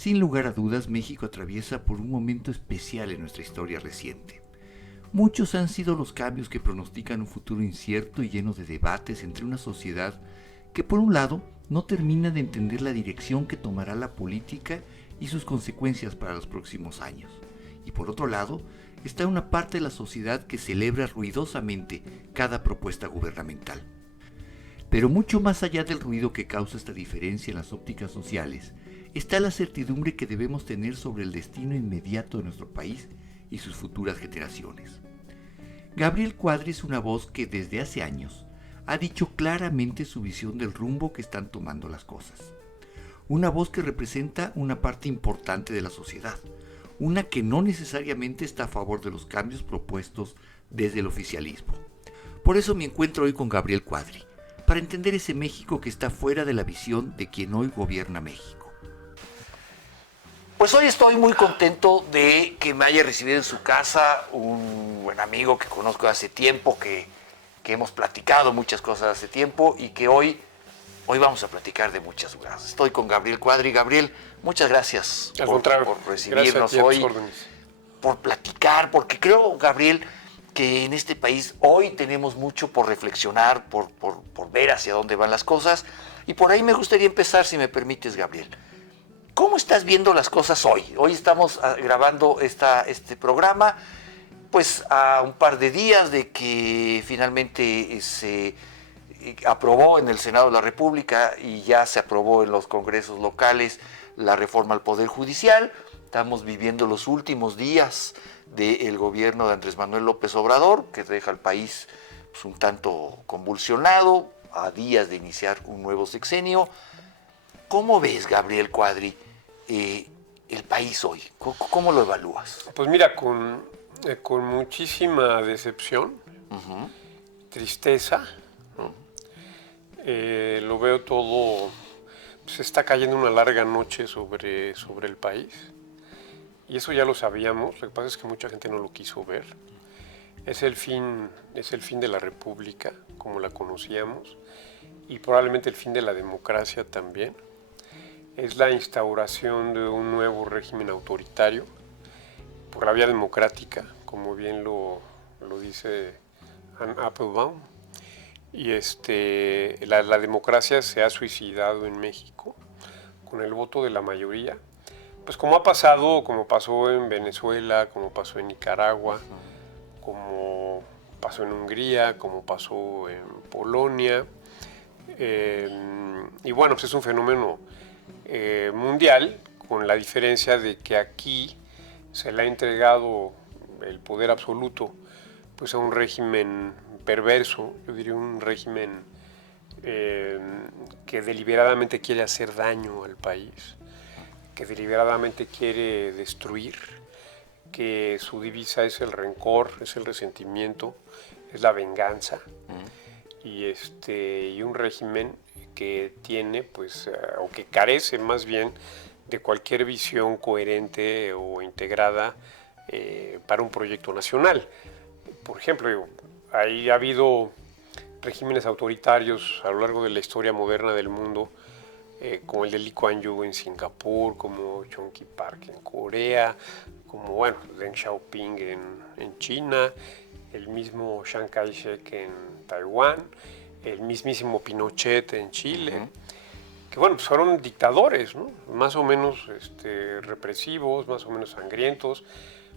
Sin lugar a dudas, México atraviesa por un momento especial en nuestra historia reciente. Muchos han sido los cambios que pronostican un futuro incierto y lleno de debates entre una sociedad que, por un lado, no termina de entender la dirección que tomará la política y sus consecuencias para los próximos años. Y por otro lado, está una parte de la sociedad que celebra ruidosamente cada propuesta gubernamental. Pero mucho más allá del ruido que causa esta diferencia en las ópticas sociales, está la certidumbre que debemos tener sobre el destino inmediato de nuestro país y sus futuras generaciones. Gabriel Cuadri es una voz que desde hace años ha dicho claramente su visión del rumbo que están tomando las cosas. Una voz que representa una parte importante de la sociedad, una que no necesariamente está a favor de los cambios propuestos desde el oficialismo. Por eso me encuentro hoy con Gabriel Cuadri, para entender ese México que está fuera de la visión de quien hoy gobierna México. Pues hoy estoy muy contento de que me haya recibido en su casa un buen amigo que conozco hace tiempo, que hemos platicado muchas cosas hace tiempo y que hoy vamos a platicar de muchas cosas. Estoy con Gabriel Cuadri. Gabriel, muchas gracias por recibirnos hoy, por platicar, porque creo, Gabriel, que en este país hoy tenemos mucho por reflexionar, por ver hacia dónde van las cosas, y por ahí me gustaría empezar, si me permites, Gabriel. ¿Cómo estás viendo las cosas hoy? Hoy estamos grabando este programa, pues a un par de días de que finalmente se aprobó en el Senado de la República y ya se aprobó en los congresos locales la reforma al Poder Judicial. Estamos viviendo los últimos días del gobierno de Andrés Manuel López Obrador, que deja al país pues, un tanto convulsionado, a días de iniciar un nuevo sexenio. ¿Cómo ves, Gabriel Cuadri, el país hoy? ¿Cómo lo evalúas? Pues mira, con muchísima decepción, tristeza, ¿no? Lo veo todo, se está cayendo una larga noche sobre el país. Y eso ya lo sabíamos, lo que pasa es que mucha gente no lo quiso ver. Es el fin de la República, como la conocíamos, y probablemente el fin de la democracia también. Es la instauración de un nuevo régimen autoritario por la vía democrática, como bien lo dice Anne Applebaum. Y la democracia se ha suicidado en México con el voto de la mayoría. Pues como pasó en Venezuela, como pasó en Nicaragua, como pasó en Hungría, como pasó en Polonia. Y bueno, pues es un fenómeno mundial, con la diferencia de que aquí se le ha entregado el poder absoluto pues a un régimen perverso, yo diría un régimen que deliberadamente quiere hacer daño al país, que deliberadamente quiere destruir, que su divisa es el rencor, es el resentimiento, es la venganza, y un régimen que tiene, pues, o que carece más bien de cualquier visión coherente o integrada para un proyecto nacional. Por ejemplo, ha habido regímenes autoritarios a lo largo de la historia moderna del mundo, como el de Lee Kuan Yew en Singapur, como Chun Kee Park en Corea, como Deng Xiaoping en China, el mismo Chiang Kai-shek en Taiwán, el mismísimo Pinochet en Chile, que pues fueron dictadores, ¿no? Más o menos represivos, más o menos sangrientos,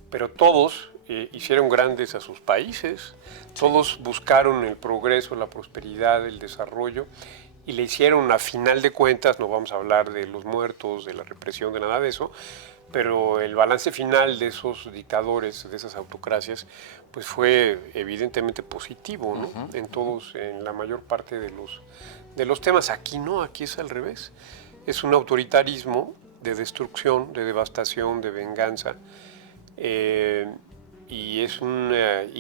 pero todos hicieron grandes a sus países, todos buscaron el progreso, la prosperidad, el desarrollo, y le hicieron, a final de cuentas, no vamos a hablar de los muertos, de la represión, de nada de eso, pero el balance final de esos dictadores, de esas autocracias, pues fue evidentemente positivo, ¿no? En la mayor parte de los temas. Aquí no, aquí es al revés. Es un autoritarismo de destrucción, de devastación, de venganza, y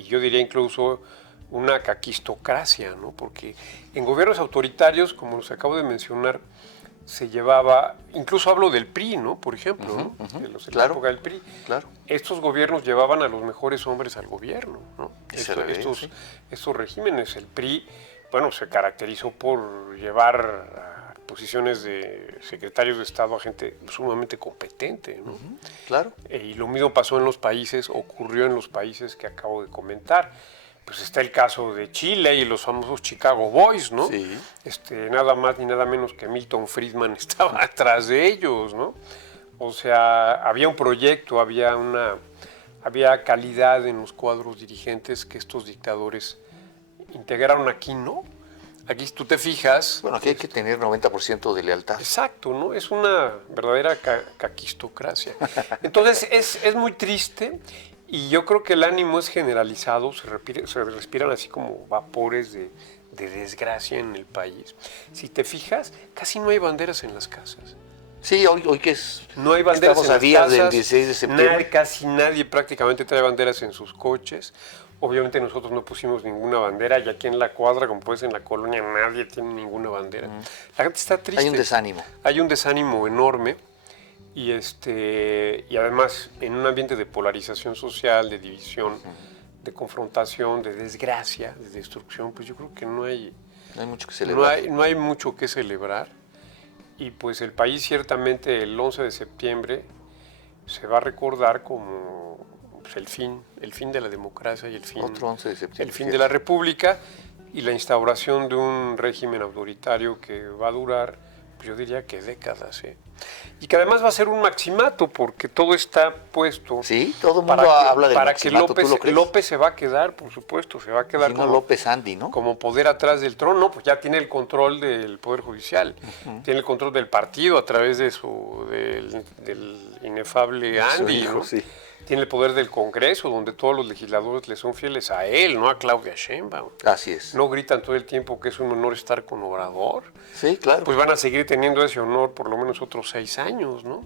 yo diría incluso una caquistocracia, ¿no? Porque en gobiernos autoritarios, como los acabo de mencionar, se llevaba, incluso hablo del PRI, ¿no? Por ejemplo, ¿no? De la época del PRI. Claro. Estos gobiernos llevaban a los mejores hombres al gobierno, ¿no? Estos regímenes, el PRI, se caracterizó por llevar posiciones de secretarios de Estado a gente sumamente competente, ¿no? Claro. Y lo mismo pasó en los países, ocurrió en los países que acabo de comentar. Pues está el caso de Chile y los famosos Chicago Boys, ¿no? Sí. Nada más ni nada menos que Milton Friedman estaba atrás de ellos, ¿no? O sea, había un proyecto, había calidad en los cuadros dirigentes que estos dictadores integraron. Aquí, ¿no? Aquí, si tú te fijas... Bueno, aquí hay que tener 90% de lealtad. Exacto, ¿no? Es una verdadera caquistocracia. Entonces, es muy triste y yo creo que el ánimo es generalizado, se respiran así como vapores de desgracia en el país. Si te fijas, casi no hay banderas en las casas. Sí, hoy que es... No hay banderas estamos en a las días casas, del 16 de septiembre. casi nadie prácticamente trae banderas en sus coches. Obviamente nosotros no pusimos ninguna bandera y aquí en la cuadra, como puedes en la colonia, nadie tiene ninguna bandera. La gente está triste. Hay un desánimo. Hay un desánimo enorme y además en un ambiente de polarización social, de división, de confrontación, de desgracia, de destrucción, pues yo creo que no hay mucho que celebrar. No hay mucho que celebrar. Y pues el país ciertamente el 11 de septiembre se va a recordar como pues, el fin de la democracia y Otro 11 de septiembre, el fin de la república y la instauración de un régimen autoritario que va a durar, pues yo diría que décadas, ¿eh? Y que además va a ser un maximato porque todo está puesto. Sí, todo el mundo habla del para maximato, que ¿tú lo crees? López se va a quedar, por supuesto, se va a quedar como López Andy, ¿no? Como poder atrás del trono, pues ya tiene el control del Poder Judicial, tiene el control del partido a través de del inefable Andy, hijo, ¿no? Sí. Tiene el poder del Congreso, donde todos los legisladores le son fieles a él, no a Claudia Sheinbaum. Así es. No gritan todo el tiempo que es un honor estar con Obrador. Sí, claro. Pues van a seguir teniendo ese honor por lo menos otros 6 años, ¿no?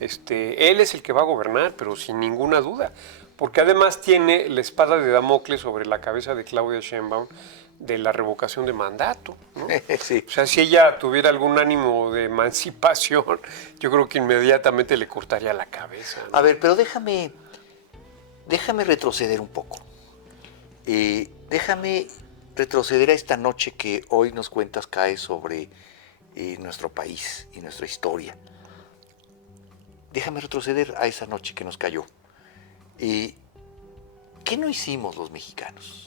Él es el que va a gobernar, pero sin ninguna duda. Porque además tiene la espada de Damocles sobre la cabeza de Claudia Sheinbaum de la revocación de mandato, ¿no? Sí. O sea, si ella tuviera algún ánimo de emancipación, yo creo que inmediatamente le cortaría la cabeza, ¿no? A ver, pero déjame retroceder un poco. Déjame retroceder a esta noche que hoy nos cuentas cae sobre nuestro país y nuestra historia. Déjame retroceder a esa noche que nos cayó. ¿Qué no hicimos los mexicanos?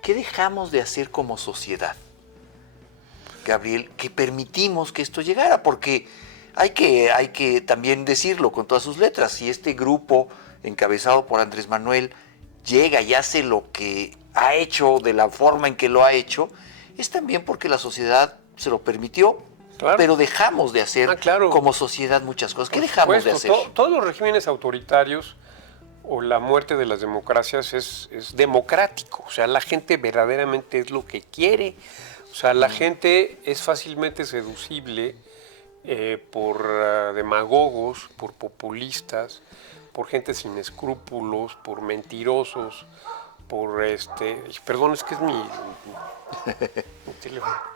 ¿Qué dejamos de hacer como sociedad, Gabriel, que permitimos que esto llegara? Porque hay que también decirlo con todas sus letras. Si este grupo, encabezado por Andrés Manuel, llega y hace lo que ha hecho de la forma en que lo ha hecho, es también porque la sociedad se lo permitió. Claro. Pero dejamos de hacer como sociedad muchas cosas. ¿Qué dejamos de hacer? Todos los regímenes autoritarios o la muerte de las democracias es democrático. O sea, la gente verdaderamente es lo que quiere. O sea, la gente es fácilmente seducible por demagogos, por populistas, por gente sin escrúpulos, por mentirosos, por Perdón, es que es mi teléfono.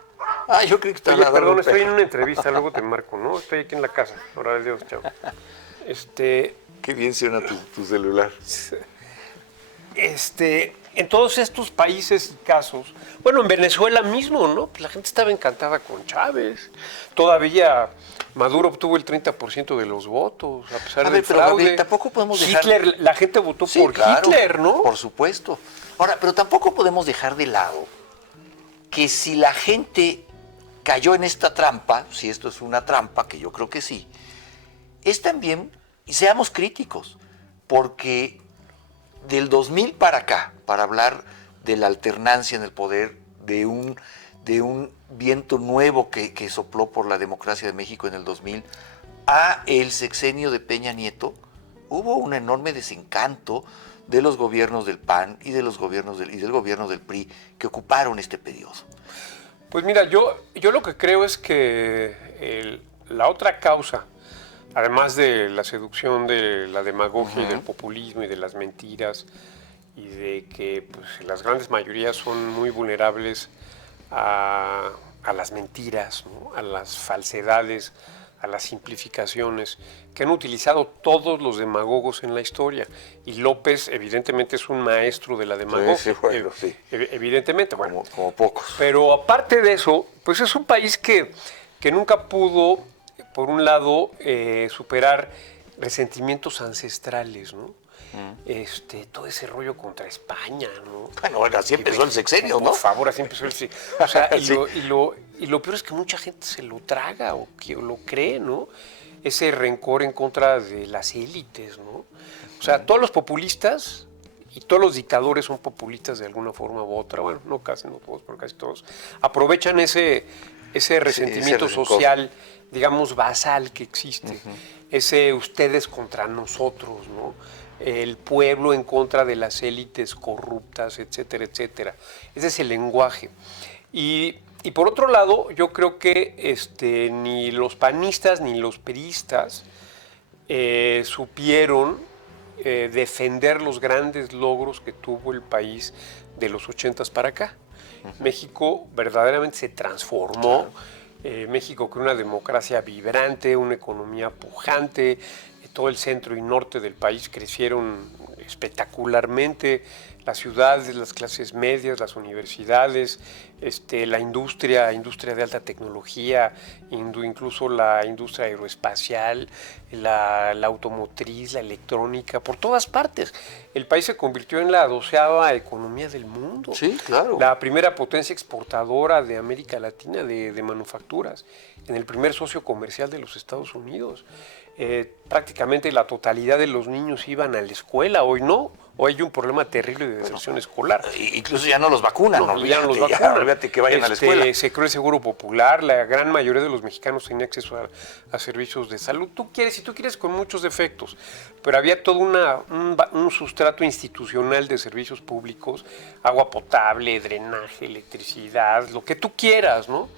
Yo creo que está Oye, perdón, estoy en una entrevista, luego te marco, ¿no? Estoy aquí en la casa. Ahora, Dios, chao. Qué bien suena tu celular. En todos estos países y casos, bueno, en Venezuela mismo, ¿no? Pues la gente estaba encantada con Chávez. Todavía Maduro obtuvo el 30% de los votos, a pesar del fraude. Gabriel, tampoco podemos dejar... Hitler, la gente votó por Hitler, ¿no? Por supuesto. Ahora, pero tampoco podemos dejar de lado que si la gente cayó en esta trampa, si esto es una trampa, que yo creo que sí, es también, y seamos críticos, porque del 2000 para acá, para hablar de la alternancia en el poder, de un viento nuevo que sopló por la democracia de México en el 2000, a el sexenio de Peña Nieto, hubo un enorme desencanto de los gobiernos del PAN y del gobierno del PRI que ocuparon este periodo. Pues mira, yo lo que creo es que la otra causa, además de la seducción de la demagogia y del populismo y de las mentiras y de que pues, las grandes mayorías son muy vulnerables a las mentiras, ¿no? A las falsedades, a las simplificaciones que han utilizado todos los demagogos en la historia. Y López evidentemente es un maestro de la demagogia. Sí. Evidentemente, bueno. Como pocos. Pero aparte de eso, pues es un país que que nunca pudo, por un lado, superar resentimientos ancestrales, ¿no? Todo ese rollo contra España, ¿no? Bueno, así empezó el sexenio, ¿no? Por favor, así empezó el sexenio. O sea, Sí. y lo peor es que mucha gente se lo traga o que lo cree, ¿no? Ese rencor en contra de las élites, ¿no? O sea, todos los populistas y todos los dictadores son populistas de alguna forma u otra, bueno, no casi, no todos, pero casi todos, aprovechan ese resentimiento ese rencor social, digamos, basal que existe, ese ustedes contra nosotros, ¿no? El pueblo en contra de las élites corruptas, etcétera, etcétera. Ese es el lenguaje. Y por otro lado, yo creo que ni los panistas ni los priistas supieron defender los grandes logros que tuvo el país de los 80s para acá. México verdaderamente se transformó. México creó una democracia vibrante, una economía pujante. Todo el centro y norte del país crecieron espectacularmente. Las ciudades, las clases medias, las universidades, la industria de alta tecnología, incluso la industria aeroespacial, la automotriz, la electrónica, por todas partes. El país se convirtió en la 12ª economía del mundo. Sí, claro. La primera potencia exportadora de América Latina de manufacturas, en el primer socio comercial de los Estados Unidos. Prácticamente la totalidad de los niños iban a la escuela, hoy no. Hoy hay un problema terrible de deserción escolar. Incluso ya no los vacunan, no, ya no los vacunan. Ya, olvídate que vayan a la escuela. Se creó el Seguro Popular, la gran mayoría de los mexicanos tenían acceso a servicios de salud. Si tú quieres, con muchos defectos, pero había todo un sustrato institucional de servicios públicos, agua potable, drenaje, electricidad, lo que tú quieras, ¿no?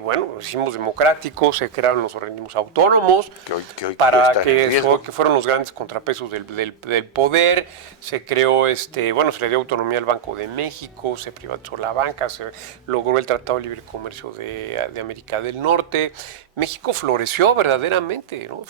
Bueno, hicimos democráticos, se crearon los organismos autónomos que hoy para que fueron los grandes contrapesos del poder. Se creó, se le dio autonomía al Banco de México, se privatizó la banca, se logró el Tratado de Libre Comercio de América del Norte. México floreció verdaderamente, ¿no?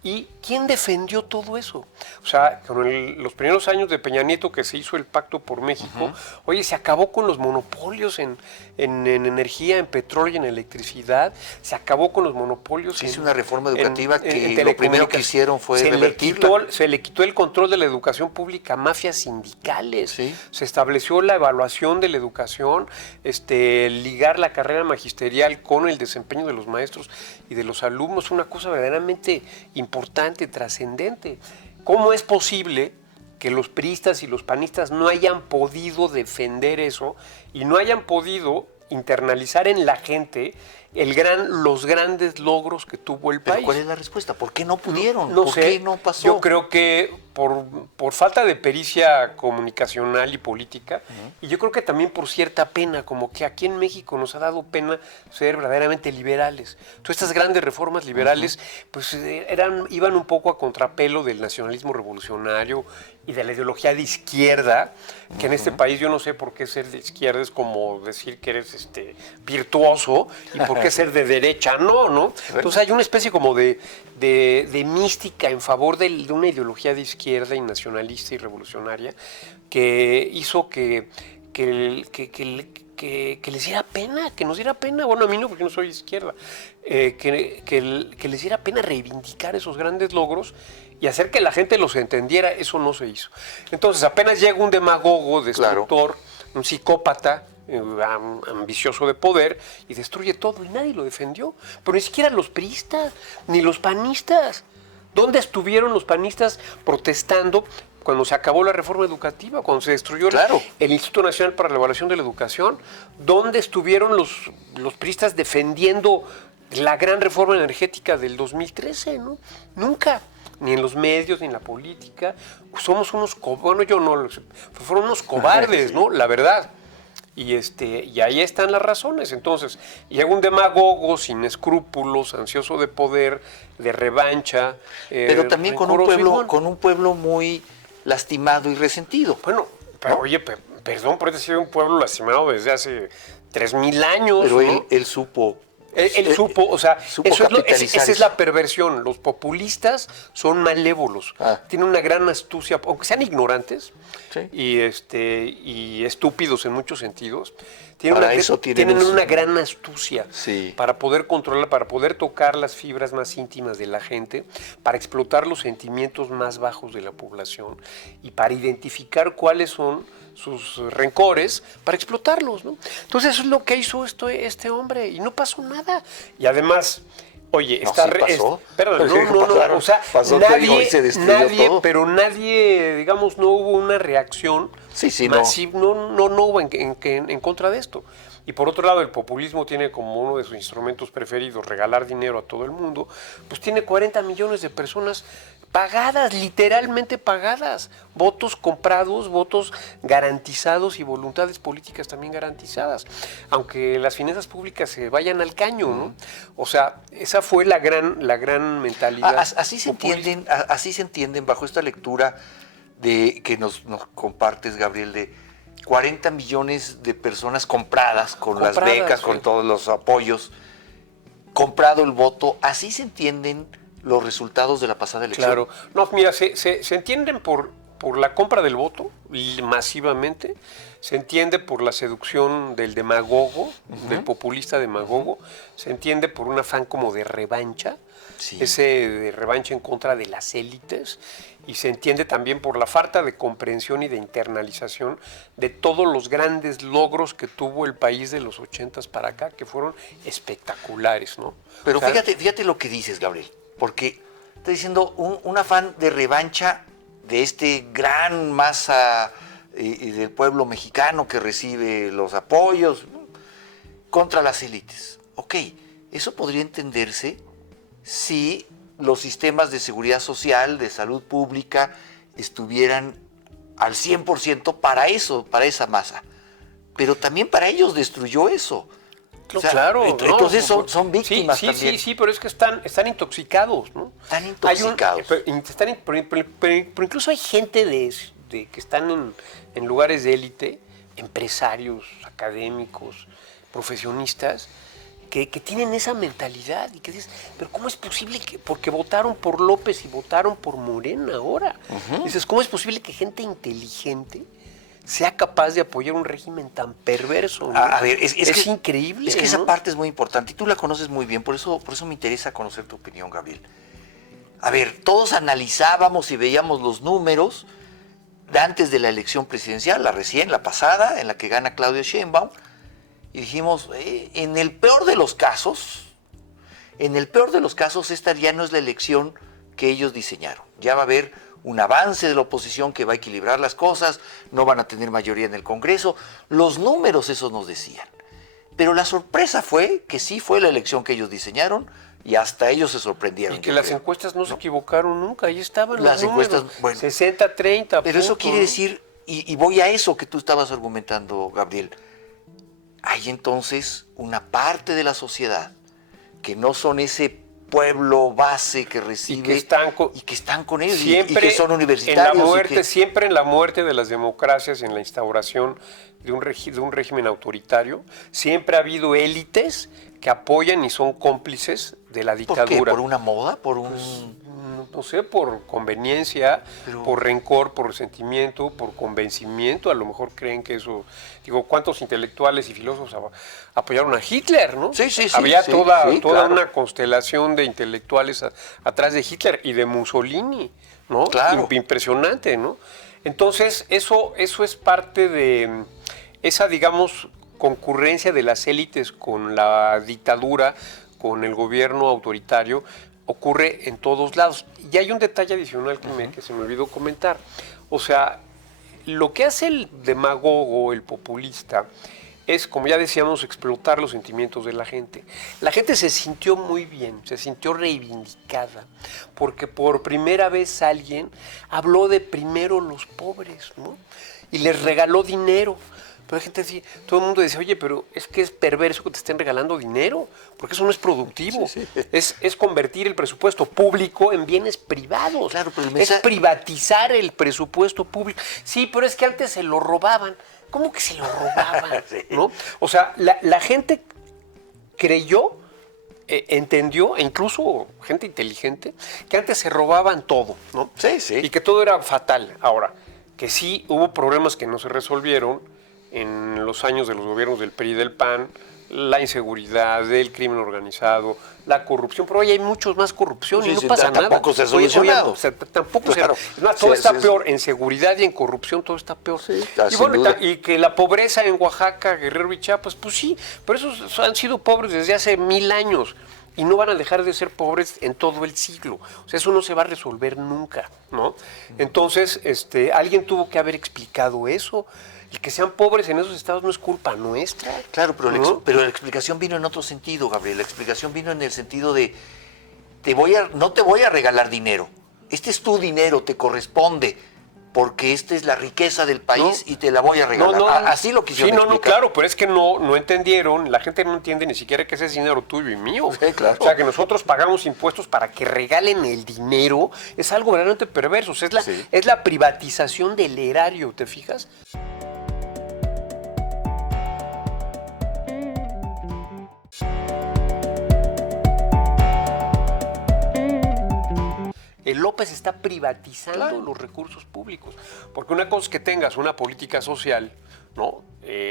¿Y quién defendió todo eso? O sea, con los primeros años de Peña Nieto, que se hizo el Pacto por México, oye, se acabó con los monopolios en energía, en petróleo y en electricidad, se acabó con los monopolios. Se hizo una reforma educativa que lo primero que hicieron fue revertirla. Se le quitó el control de la educación pública a mafias sindicales. Sí. Se estableció la evaluación de la educación, ligar la carrera magisterial con el desempeño de los maestros y de los alumnos, una cosa verdaderamente importante, trascendente. ¿Cómo es posible que los priistas y los panistas no hayan podido defender eso y no hayan podido internalizar en la gente los grandes logros que tuvo el país? ¿Pero cuál es la respuesta? ¿Por qué no pudieron? No ¿Por sé. qué no pasó? Yo creo que por falta de pericia comunicacional y política, y yo creo que también por cierta pena, como que aquí en México nos ha dado pena ser verdaderamente liberales. Todas estas grandes reformas liberales pues iban un poco a contrapelo del nacionalismo revolucionario y de la ideología de izquierda, que en este país yo no sé por qué ser de izquierda es como decir que eres virtuoso, y por qué ser de derecha no. Entonces hay una especie como de mística en favor de una ideología de izquierda y nacionalista y revolucionaria que hizo que les diera pena, que nos diera pena, bueno, a mí no, porque no soy de izquierda, que les diera pena reivindicar esos grandes logros y hacer que la gente los entendiera. Eso no se hizo. Entonces apenas llega un demagogo, destructor, un psicópata, ambicioso de poder, y destruye todo, y nadie lo defendió, pero ni siquiera los priistas ni los panistas. ¿Dónde estuvieron los panistas protestando cuando se acabó la reforma educativa, cuando se destruyó el Instituto Nacional para la Evaluación de la Educación? ¿Dónde estuvieron los priistas defendiendo la gran reforma energética del 2013? ¿No? Nunca. Ni en los medios, ni en la política. Somos unos bueno, yo no, fueron unos cobardes, ¿no? La verdad. Y ahí están las razones. Entonces, llega un demagogo sin escrúpulos, ansioso de poder, de revancha. Pero también con un pueblo muy lastimado y resentido. Bueno, pero ¿no? Oye, perdón, pero este ha sido un pueblo lastimado desde hace 3,000 años. Pero ¿no? él supo. Él supo, o sea, supo esa es la perversión. Los populistas son malévolos, tienen una gran astucia, aunque sean ignorantes y estúpidos en muchos sentidos, tienen una gran astucia Sí. para poder controlar, para poder tocar las fibras más íntimas de la gente, para explotar los sentimientos más bajos de la población y para identificar cuáles son sus rencores para explotarlos, ¿no? Entonces eso es lo que hizo este hombre y no pasó nada. Y además, oye, No, sí pasó. Perdón, o sea, nadie, digamos, no hubo una reacción masiva, no hubo en contra de esto. Y por otro lado, el populismo tiene como uno de sus instrumentos preferidos regalar dinero a todo el mundo, pues tiene 40 millones de personas pagadas, literalmente pagadas, votos comprados, votos garantizados y voluntades políticas también garantizadas, aunque las finanzas públicas se vayan al caño, ¿no? O sea, esa fue la gran mentalidad. Así se entienden bajo esta lectura que nos compartes, Gabriel, de 40 millones de personas compradas las becas, con todos los apoyos, comprado el voto. Así se entienden los resultados de la pasada elección. Claro. No, mira, se entienden por la compra del voto masivamente, se entiende por la seducción del demagogo, del populista demagogo, se entiende por un afán como de revancha, ese de revancha en contra de las élites, y se entiende también por la falta de comprensión y de internalización de todos los grandes logros que tuvo el país de los 80s para acá, que fueron espectaculares, ¿no? Pero fíjate lo que dices, Gabriel, porque está diciendo un afán de revancha de este gran masa del pueblo mexicano que recibe los apoyos contra las élites. Ok, eso podría entenderse si los sistemas de seguridad social, de salud pública, estuvieran al 100% para eso, para esa masa. Pero también para ellos destruyó eso. O sea, claro. Entonces son víctimas también. Sí, pero es que están intoxicados, ¿no? Están intoxicados. Pero incluso hay gente que están en lugares de élite, empresarios, académicos, profesionistas, que tienen esa mentalidad y que dices, pero ¿cómo es posible que, porque votaron por López y votaron por Morena ahora? Dices, ¿cómo es posible que gente inteligente sea capaz de apoyar un régimen tan perverso, ¿no? A ver, es increíble. Es que ¿no? esa parte es muy importante y tú la conoces muy bien, por eso me interesa conocer tu opinión, Gabriel. A ver, todos analizábamos y veíamos los números de antes de la elección presidencial, la pasada, en la que gana Claudia Sheinbaum, y dijimos, en el peor de los casos, esta ya no es la elección que ellos diseñaron. Ya va a haber un avance de la oposición que va a equilibrar las cosas, no van a tener mayoría en el Congreso. Los números esos nos decían. Pero la sorpresa fue que sí fue la elección que ellos diseñaron y hasta ellos se sorprendieron. Y que las encuestas no se equivocaron nunca, ahí estaban las los encuestas, números, bueno, 60-30. Pero eso quiere decir, y voy a eso que tú estabas argumentando, Gabriel, hay entonces una parte de la sociedad que no son ese pueblo base que recibe y que están con ellos siempre y que son universitarios. Siempre en la muerte de las democracias, en la instauración de un régimen autoritario, siempre ha habido élites que apoyan y son cómplices de la dictadura. ¿Por qué? ¿Por una moda? ¿Por un...? Pues, no sé, por conveniencia, por rencor, por resentimiento, por convencimiento. A lo mejor creen que eso... Digo, ¿cuántos intelectuales y filósofos apoyaron a Hitler, no? Sí. Había toda claro. una constelación de intelectuales atrás de Hitler y de Mussolini, ¿no? Claro. Impresionante, ¿no? Entonces, eso es parte de esa, digamos, concurrencia de las élites con la dictadura, con el gobierno autoritario, ocurre en todos lados. Y hay un detalle adicional que se me olvidó comentar. O sea, lo que hace el demagogo, el populista, es, como ya decíamos, explotar los sentimientos de la gente. La gente se sintió muy bien, se sintió reivindicada, porque por primera vez alguien habló de primero los pobres, ¿no? Y les regaló dinero. Pero hay gente así, todo el mundo dice, oye, pero es que es perverso que te estén regalando dinero, porque eso no es productivo. Sí. Es convertir el presupuesto público en bienes privados. Claro, pero es privatizar el presupuesto público. Sí, pero es que antes se lo robaban. ¿Cómo que se lo robaban? Sí. ¿No? O sea, la gente creyó, entendió, e incluso gente inteligente, que antes se robaban todo, ¿no? Sí. Y que todo era fatal. Ahora, que sí hubo problemas que no se resolvieron, en los años de los gobiernos del PRI y del PAN, la inseguridad, el crimen organizado, la corrupción, pero hoy hay muchos más corrupción y no pasa nada. Tampoco se ha solucionado. Tampoco Claro. es más, todo está peor, en seguridad y en corrupción todo está peor. Sí, y bueno, y que la pobreza en Oaxaca, Guerrero y Chiapas, pues sí, pero esos han sido pobres desde hace 1000 años. Y no van a dejar de ser pobres en todo el siglo. O sea, eso no se va a resolver nunca, ¿no? Entonces, alguien tuvo que haber explicado eso. El que sean pobres en esos estados no es culpa nuestra. Claro, pero, ¿no? pero la explicación vino en otro sentido, Gabriel. La explicación vino en el sentido de, no te voy a regalar dinero. Este es tu dinero, te corresponde, porque esta es la riqueza del país y te la voy a regalar. Así lo quisieron explicar. Claro, pero es que no entendieron, la gente no entiende ni siquiera que ese es dinero tuyo y mío. Sí, claro. O sea, que nosotros pagamos impuestos para que regalen el dinero, es algo verdaderamente perverso. O sea, es la privatización del erario, ¿te fijas? El López está privatizando los recursos públicos. Porque una cosa es que tengas una política social, ¿no?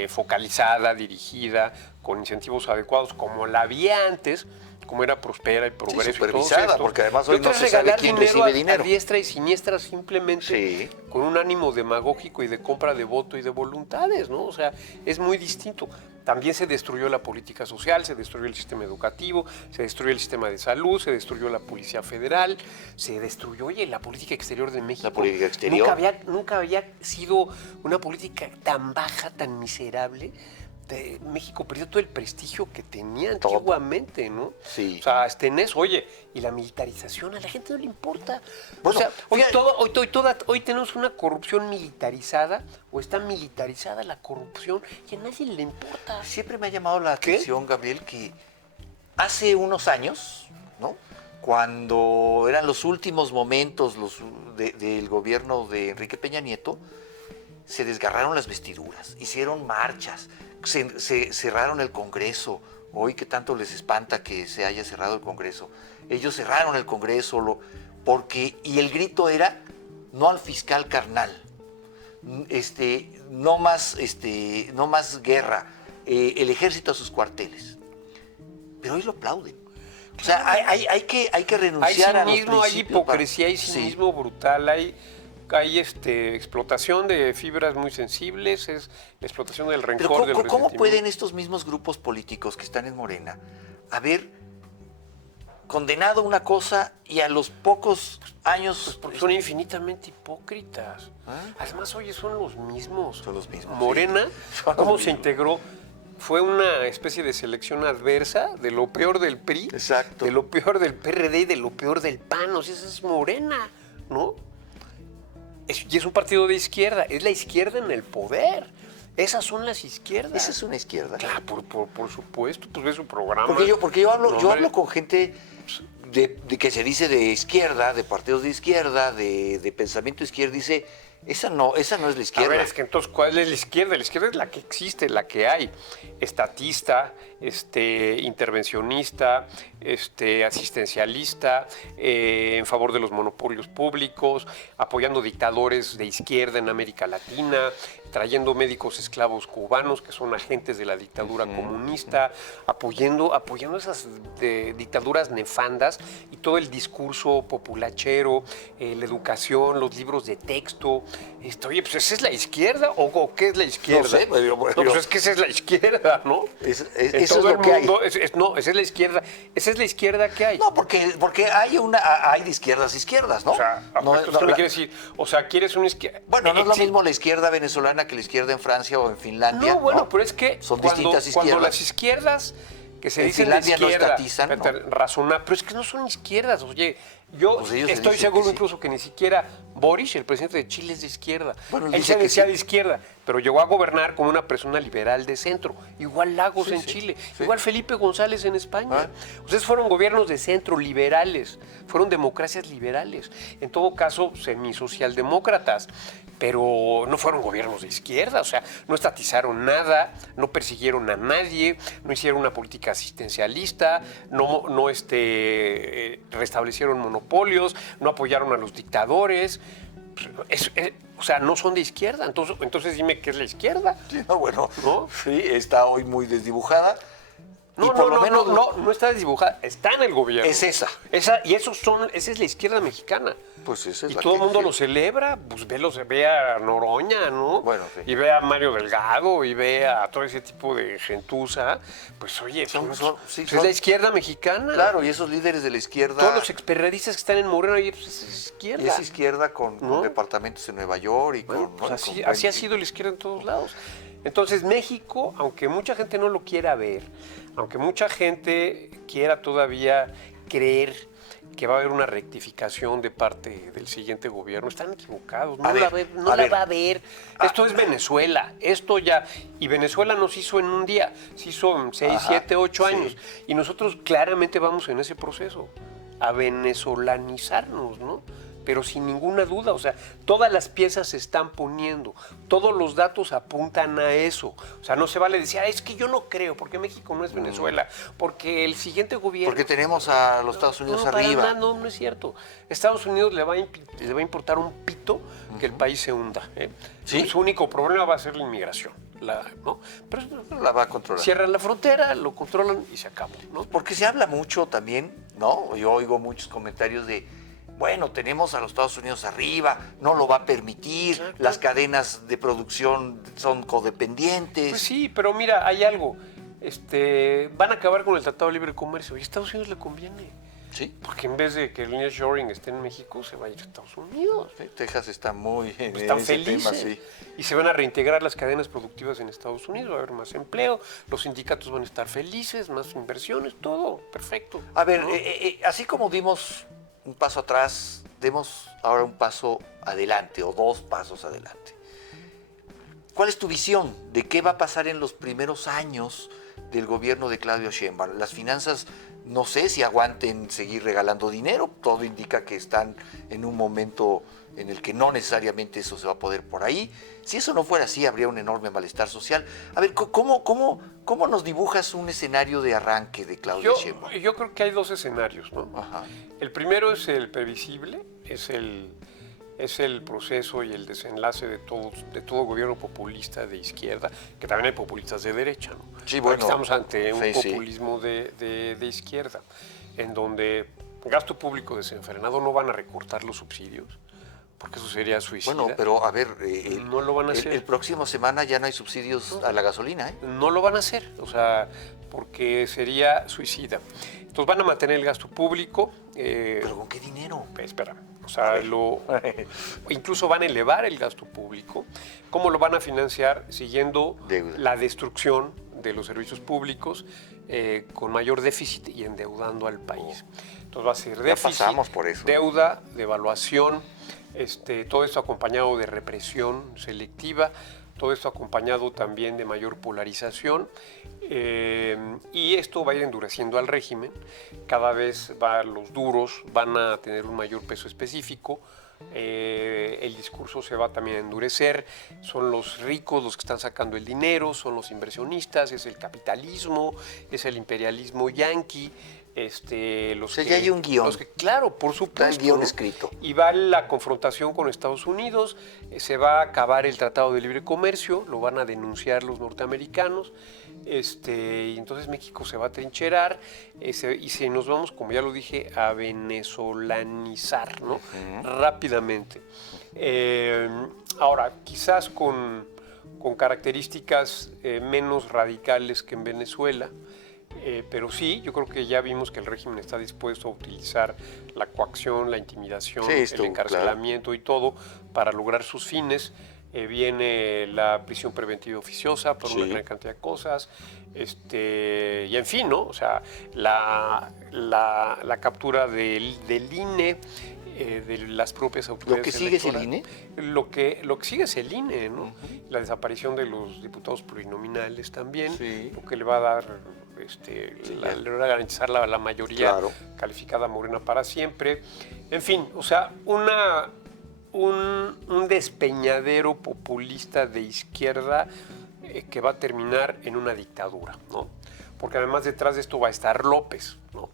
Focalizada, dirigida, con incentivos adecuados, como la había antes, como era Prospera y Progreso. Sí, supervisada, y todo porque además hoy no se sabe quién recibe dinero. A diestra y siniestra simplemente con un ánimo demagógico y de compra de voto y de voluntades, ¿no? O sea, es muy distinto. También se destruyó la política social, se destruyó el sistema educativo, se destruyó el sistema de salud, se destruyó la Policía Federal, se destruyó, la política exterior de México. La política exterior. Nunca había sido una política tan baja, tan miserable. México perdió todo el prestigio que tenía antiguamente, ¿no? Sí. O sea, hasta en eso, y la militarización a la gente no le importa. Bueno, o sea, hoy tenemos una corrupción militarizada, o está militarizada la corrupción, y a nadie le importa. Siempre me ha llamado la atención, Gabriel, que hace unos años, ¿no? Cuando eran los últimos momentos del gobierno de Enrique Peña Nieto, se desgarraron las vestiduras, hicieron marchas, se cerraron el Congreso. Hoy que tanto les espanta que se haya cerrado el Congreso. Ellos cerraron el Congreso y el grito era no al fiscal carnal, no más guerra, el ejército a sus cuarteles. Pero hoy lo aplauden. O sea, hay que renunciar a los principios. Hay hipocresía, hay cinismo brutal, hay explotación de fibras muy sensibles, es la explotación del rencor, del resentimiento. ¿Cómo pueden estos mismos grupos políticos que están en Morena haber condenado una cosa y a los pocos años... Pues porque son infinitamente hipócritas. Además, oye, son los mismos. Son los mismos. Morena, ¿cómo se integró? Fue una especie de selección adversa de lo peor del PRI, exacto, de lo peor del PRD y de lo peor del PAN. O sea, esa es Morena, ¿no? Y es un partido de izquierda, es la izquierda en el poder. Esas son las izquierdas. Esa es una izquierda. Claro, por supuesto, pues ve su programa. Porque yo hablo con gente de que se dice de izquierda, de partidos de izquierda, de pensamiento de izquierda, dice, esa no es la izquierda. A ver, es que entonces, ¿cuál es la izquierda? La izquierda es la que existe, la que hay. Estatista, intervencionista, asistencialista, en favor de los monopolios públicos, apoyando dictadores de izquierda en América Latina, trayendo médicos esclavos cubanos que son agentes de la dictadura comunista, apoyando esas dictaduras nefandas y todo el discurso populachero, la educación, los libros de texto. Oye, pues ¿esa es la izquierda o qué es la izquierda? No sé, pues es que esa es la izquierda, ¿no? Eso es lo que hay. No, esa es la izquierda. Esa es la izquierda que hay. No, porque hay de izquierdas a izquierdas, ¿no? O sea, ¿qué me quieres decir? O sea, ¿quieres una izquierda? Bueno, no es lo mismo la izquierda venezolana que la izquierda en Francia o en Finlandia. No, bueno, pero es que son distintas izquierdas. Cuando las izquierdas que se en dicen Finlandia de izquierda, no estatizan, ¿no? pero es que no son izquierdas. Oye, yo pues estoy seguro que incluso que ni siquiera Boric, el presidente de Chile, es de izquierda. Bueno, él se decía de izquierda, pero llegó a gobernar como una persona liberal de centro. Igual Lagos en Chile, igual Felipe González en España. Ustedes fueron gobiernos de centro, liberales, fueron democracias liberales. En todo caso, semisocialdemócratas, pero no fueron gobiernos de izquierda. O sea, no estatizaron nada, no persiguieron a nadie, no hicieron una política asistencialista, no restablecieron monopolios, no apoyaron a los dictadores. o sea, no son de izquierda. Entonces dime qué es la izquierda. Sí, no, bueno, ¿No? sí, está hoy muy desdibujada. No, y por lo menos no está desdibujada, está en el gobierno. es esa. Esa es la izquierda mexicana. Pues esa es Y la todo el que- mundo sí. lo celebra, pues ve a Noroña, ¿no? Bueno, sí. Y ve a Mario Delgado, y ve a todo ese tipo de gentuza. Pues oye, Sí, es son- la izquierda mexicana. Claro, y esos líderes de la izquierda. Todos los experredistas que están en Moreno, oye, pues es izquierda. Y es izquierda con ¿No? departamentos en Nueva York y Bueno, con. pues ¿no? así con ha 20. sido la izquierda en todos lados. Entonces México, aunque mucha gente no lo quiera ver, aunque mucha gente quiera todavía creer que va a haber una rectificación de parte del siguiente gobierno, están equivocados, no A la, ver, no a la ver. va a ver. Esto es Venezuela, esto ya, y Venezuela no se hizo en un día, se hizo en 6, Ajá, 7, 8 sí. años, y nosotros claramente vamos en ese proceso, a venezolanizarnos, ¿no? Pero sin ninguna duda, o sea, todas las piezas se están poniendo, todos los datos apuntan a eso. O sea, no se vale decir, es que yo no creo, porque México no es Venezuela, porque el siguiente gobierno... Porque tenemos a los Estados Unidos para arriba. nada, no es cierto. Estados Unidos le va a importar un pito que el país se hunda. ¿Sí? Su único problema va a ser la inmigración, ¿no? Pero La va a controlar. cierran la frontera, lo controlan y se acabó, ¿no? Porque se habla mucho también, ¿no? Yo oigo muchos comentarios de, bueno, tenemos a los Estados Unidos arriba, no lo va a permitir, Claro. las cadenas de producción son codependientes. Pues sí, pero mira, hay algo. Van a acabar con el Tratado de Libre Comercio y a Estados Unidos le conviene. Sí. Porque en vez de que el nearshoring esté en México, se va a ir a Estados Unidos. Sí, Texas está muy en Están ese felices. tema, sí. Y se van a reintegrar las cadenas productivas en Estados Unidos, va a haber más empleo, los sindicatos van a estar felices, más inversiones, todo perfecto. A ver, ¿no? así como dimos un paso atrás, demos ahora un paso adelante o 2 pasos adelante. ¿Cuál es tu visión de qué va a pasar en los primeros años del gobierno de Claudio Sheinbaum? Las finanzas, no sé si aguanten seguir regalando dinero, todo indica que están en un momento en el que no necesariamente eso se va a poder por ahí. Si eso no fuera así, habría un enorme malestar social. A ver, ¿cómo nos dibujas un escenario de arranque de Claudio Sheinbaum? Yo creo que hay 2 escenarios, ¿no? Ajá. El primero es el previsible, es el proceso y el desenlace de todo gobierno populista de izquierda, que también hay populistas de derecha, ¿no? Sí, Pero bueno, aquí estamos ante un sí, sí. populismo de izquierda, en donde gasto público desenfrenado no van a recortar los subsidios, porque eso sería suicida. Bueno, pero a ver, No lo van a hacer. el próximo semana ya no hay subsidios a la gasolina, ¿eh? No lo van a hacer, o sea, porque sería suicida. Entonces van a mantener el gasto público. ¿Pero con qué dinero? Espera, o sea, incluso van a elevar el gasto público. ¿Cómo lo van a financiar? Siguiendo Deuda. la destrucción de los servicios públicos con mayor déficit y endeudando al país. Entonces va a ser déficit, pasamos por eso. deuda, devaluación, todo esto acompañado de represión selectiva, todo esto acompañado también de mayor polarización, y esto va a ir endureciendo al régimen. Cada vez los duros van a tener un mayor peso específico. El discurso se va también a endurecer, son los ricos los que están sacando el dinero, son los inversionistas, es el capitalismo, es el imperialismo yanqui. O sea, ya hay un guión. Claro, por supuesto. Está el guión ¿no? escrito. Y va la confrontación con Estados Unidos, se va a acabar el Tratado de Libre Comercio, lo van a denunciar los norteamericanos, y entonces México se va a trincherar y nos vamos, como ya lo dije, a venezolanizar, ¿no? Rápidamente. Ahora, quizás con características menos radicales que en Venezuela. Pero sí, yo creo que ya vimos que el régimen está dispuesto a utilizar la coacción, la intimidación, Sí, el encarcelamiento y todo para lograr sus fines. Viene la prisión preventiva oficiosa por una gran cantidad de cosas. Y en fin, ¿no? O sea, la captura del INE, de las propias autoridades. ¿Lo que sigue es el electorales. INE? Lo que sigue es el INE, ¿no? La desaparición de los diputados plurinominales también, Sí. lo que le va a dar, le va a garantizar la mayoría Claro. calificada a Morena para siempre. En fin, o sea, un despeñadero populista de izquierda que va a terminar en una dictadura, ¿no? Porque además detrás de esto va a estar López, ¿no?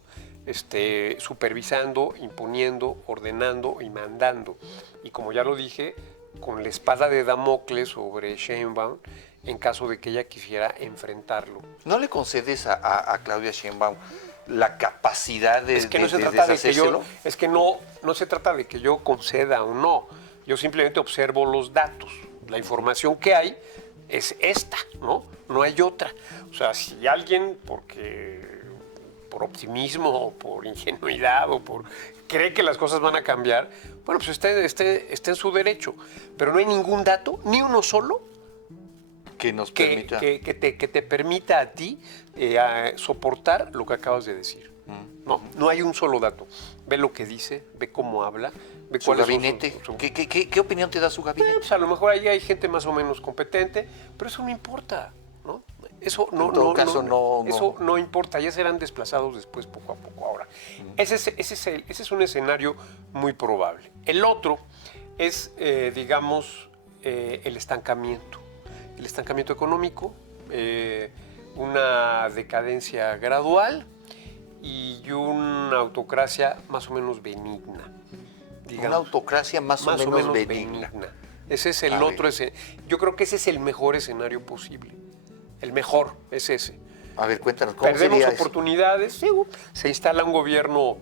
supervisando, imponiendo, ordenando y mandando. Y como ya lo dije, con la espada de Damocles sobre Sheinbaum en caso de que ella quisiera enfrentarlo. ¿No le concedes a Claudia Sheinbaum la capacidad de Es que no se trata de que deshacérselo? no se trata de que yo conceda o no. Yo simplemente observo los datos. La información que hay es esta, ¿no? No hay otra. O sea, si alguien, por optimismo o por ingenuidad o cree que las cosas van a cambiar, bueno, pues esté en su derecho. Pero no hay ningún dato, ni uno solo, Que nos permita... que te permita a ti soportar lo que acabas de decir. No hay un solo dato. Ve lo que dice, ve cómo habla, ve ¿Su cuáles son gabinete? ¿Qué opinión te da su gabinete? pues a lo mejor ahí hay gente más o menos competente, pero eso no importa, ¿no? Eso no, En todo caso, no. Eso no importa, ya serán desplazados después poco a poco. Ahora, ese es un escenario muy probable. El otro es, digamos, el estancamiento. El estancamiento económico, una decadencia gradual y una autocracia más o menos benigna. Digamos. Una autocracia más o menos benigna. Ese es el otro escenario. Yo creo que ese es el mejor escenario posible. El mejor es ese. A ver, cuéntanos, ¿cómo Perdemos sería oportunidades, se instala un gobierno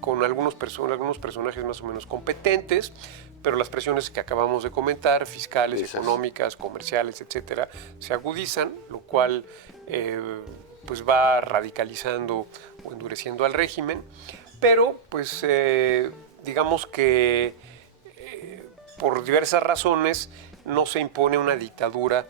con algunos personajes más o menos competentes, pero las presiones que acabamos de comentar, fiscales, económicas, comerciales, etcétera, se agudizan, lo cual pues va radicalizando o endureciendo al régimen, pero pues digamos que por diversas razones no se impone una dictadura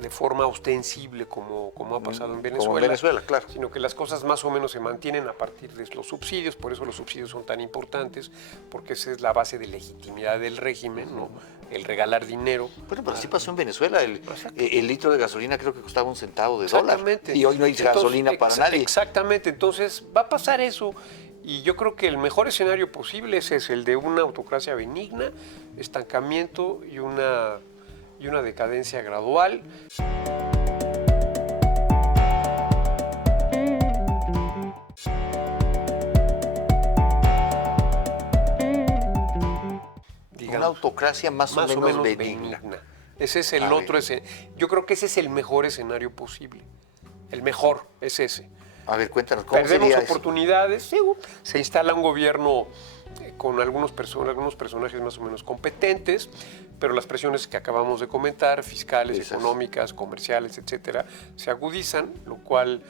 de forma ostensible como ha pasado en Venezuela, como en Venezuela, claro. Sino que las cosas más o menos se mantienen a partir de los subsidios, por eso los subsidios son tan importantes, porque esa es la base de legitimidad del régimen, ¿no? El regalar dinero. Bueno, pero así pasó en Venezuela. El litro de gasolina creo que costaba $1 de dólar. Exactamente. Y hoy no hay gasolina para nadie. Exactamente, entonces va a pasar eso. Y yo creo que el mejor escenario posible es el de una autocracia benigna, estancamiento y una decadencia gradual. Una autocracia más o menos benigna. Ese es el otro escenario. Yo creo que ese es el mejor escenario posible. El mejor es ese. A ver, cuéntanos, ¿cómo Perdemos sería oportunidades, se instala un gobierno con algunos personajes más o menos competentes, pero las presiones que acabamos de comentar, fiscales, económicas, comerciales, etcétera, se agudizan, lo cual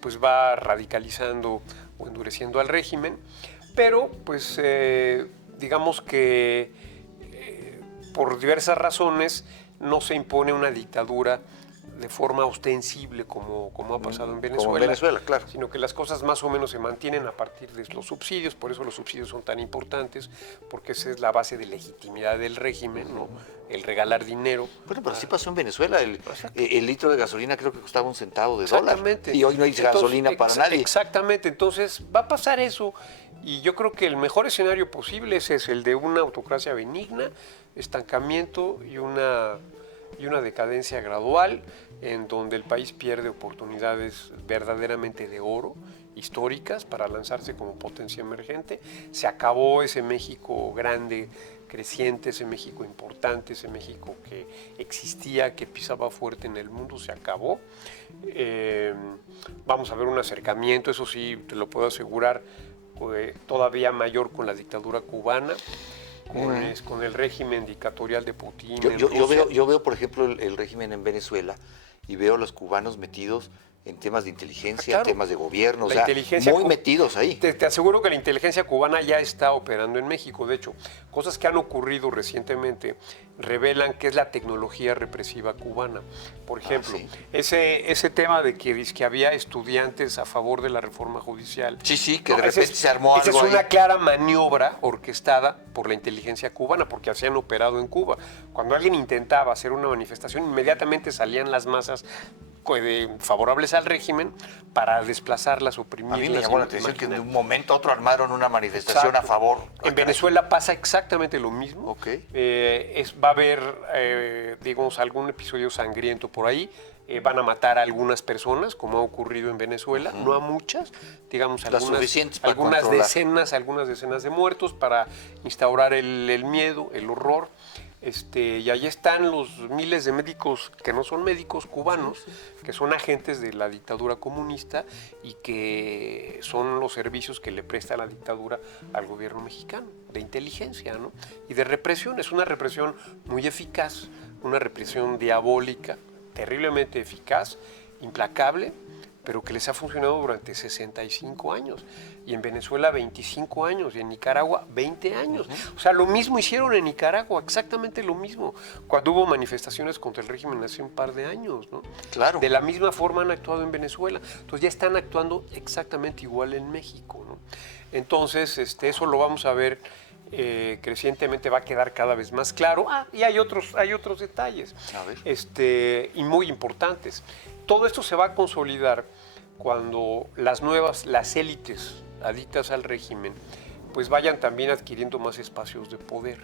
pues va radicalizando o endureciendo al régimen, pero pues digamos que por diversas razones no se impone una dictadura de forma ostensible como ha pasado en Venezuela, como en Venezuela, claro. Sino que las cosas más o menos se mantienen a partir de los subsidios, por eso los subsidios son tan importantes, porque esa es la base de legitimidad del régimen, ¿no? El regalar dinero. Bueno, pero así pasó en Venezuela. El litro de gasolina creo que costaba $1 de dólar. Exactamente. Y hoy no hay gasolina para nadie. Exactamente, entonces va a pasar eso. Y yo creo que el mejor escenario posible es el de una autocracia benigna, estancamiento y una decadencia gradual en donde el país pierde oportunidades verdaderamente de oro, históricas, para lanzarse como potencia emergente. Se acabó ese México grande, creciente, ese México importante, ese México que existía, que pisaba fuerte en el mundo, se acabó. Vamos a ver un acercamiento, eso sí, te lo puedo asegurar, todavía mayor con la dictadura cubana. Con el régimen dictatorial de Putin. Yo veo, por ejemplo, el régimen en Venezuela y veo a los cubanos metidos en temas de inteligencia, claro, temas de gobierno, la inteligencia muy metidos ahí. Te aseguro que la inteligencia cubana ya está operando en México. De hecho, cosas que han ocurrido recientemente revelan qué es la tecnología represiva cubana. Por ejemplo, ese tema de que había estudiantes a favor de la reforma judicial. Sí, que de repente se armó algo. Esa es una clara maniobra orquestada por la inteligencia cubana, porque así han operado en Cuba. Cuando alguien intentaba hacer una manifestación, inmediatamente salían las masas favorables al régimen para desplazarlas, oprimirlas. A mí me llamó la atención que de un momento a otro armaron una manifestación a favor. En Venezuela pasa exactamente lo mismo. Okay. Va a haber, digamos, algún episodio sangriento por ahí. van a matar a algunas personas, como ha ocurrido en Venezuela, no a muchas, digamos algunas decenas de muertos para instaurar el miedo, el horror. Y ahí están los miles de médicos que no son médicos cubanos, que son agentes de la dictadura comunista y que son los servicios que le presta la dictadura al gobierno mexicano, de inteligencia, ¿no? Y de represión. Es una represión muy eficaz, una represión diabólica, terriblemente eficaz, implacable, pero que les ha funcionado durante 65 años. Y en Venezuela 25 años, y en Nicaragua 20 años. O sea, lo mismo hicieron en Nicaragua, exactamente lo mismo, cuando hubo manifestaciones contra el régimen hace un par de años, ¿no? Claro. De la misma forma han actuado en Venezuela. Entonces ya están actuando exactamente igual en México, ¿no? Entonces, eso lo vamos a ver crecientemente, va a quedar cada vez más claro. Y hay otros detalles, A ver. y muy importantes. Todo esto se va a consolidar cuando las élites adictas al régimen, pues vayan también adquiriendo más espacios de poder.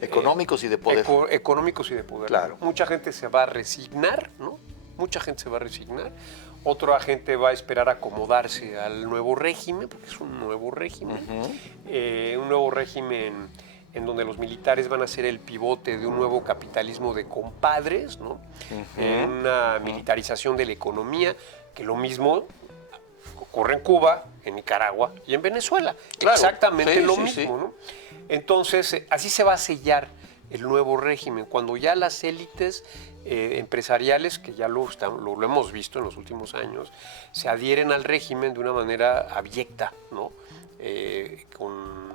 Económicos y de poder. Económicos y de poder. Claro. Mucha gente se va a resignar, ¿no? Mucha gente se va a resignar. Otra gente va a esperar acomodarse al nuevo régimen, porque es un nuevo régimen. Un nuevo régimen en donde los militares van a ser el pivote de un nuevo capitalismo de compadres, ¿no? Una militarización de la economía, que lo mismo ocurre en Cuba, en Nicaragua y en Venezuela. Claro, exactamente sí, lo sí, mismo, sí. ¿no? Entonces, así se va a sellar el nuevo régimen, cuando ya las élites empresariales, que ya lo hemos visto en los últimos años, se adhieren al régimen de una manera abyecta, ¿no? Con